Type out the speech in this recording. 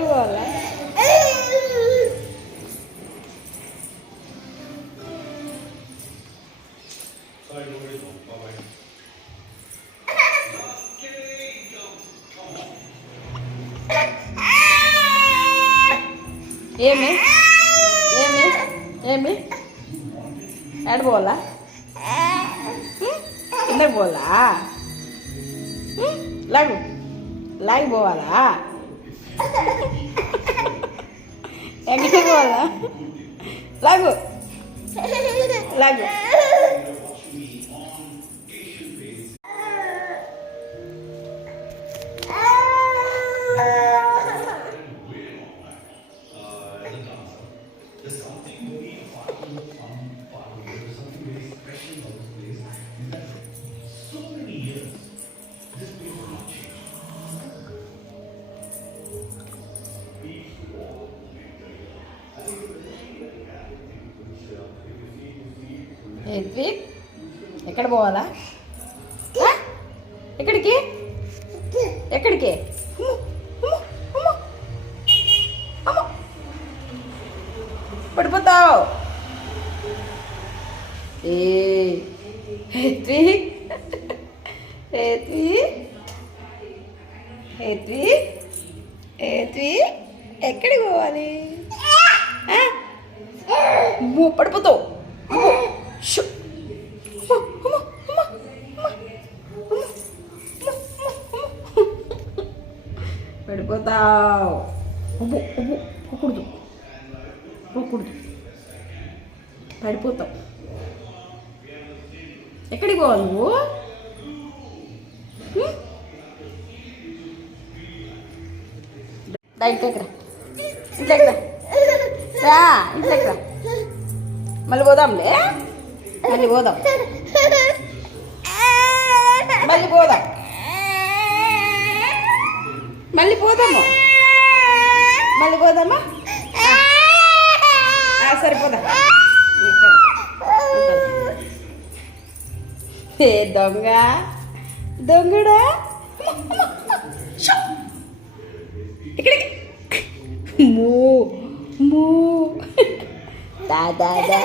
ఎక్కడ పోవాలా? ఏమి ఏమి ఏమి ఎక్కడ పోవాలా? కిందకి పోవాలా? లాగు లాగి పోవాలా? ఎక్కడికి పోవాలా? లాగు లాగు. ఏంటి ఎక్కడ పోవాలా? ఎక్కడికి ఎక్కడికి? పడిపోతావు. ఎక్కడికి పోవాలి? పడిపోతావు. పడిపోతావు. పోకూడదు పోకూడదు, పడిపోతావు. ఎక్కడికి పోవాలి నువ్వు? ఇంట్లోకి రా, ఇంట్లోకి రా, ఇంట్లోకి రా. మళ్ళీ పోదాంలే, మళ్ళీ పోదాం, మళ్ళీ పోదాం, మళ్ళీ పోదాము, మళ్ళీ పోదామా? సరిపోదా? ఏ దొంగ దొంగడా, ఇక్కడికి మూ మూ దా దా దా.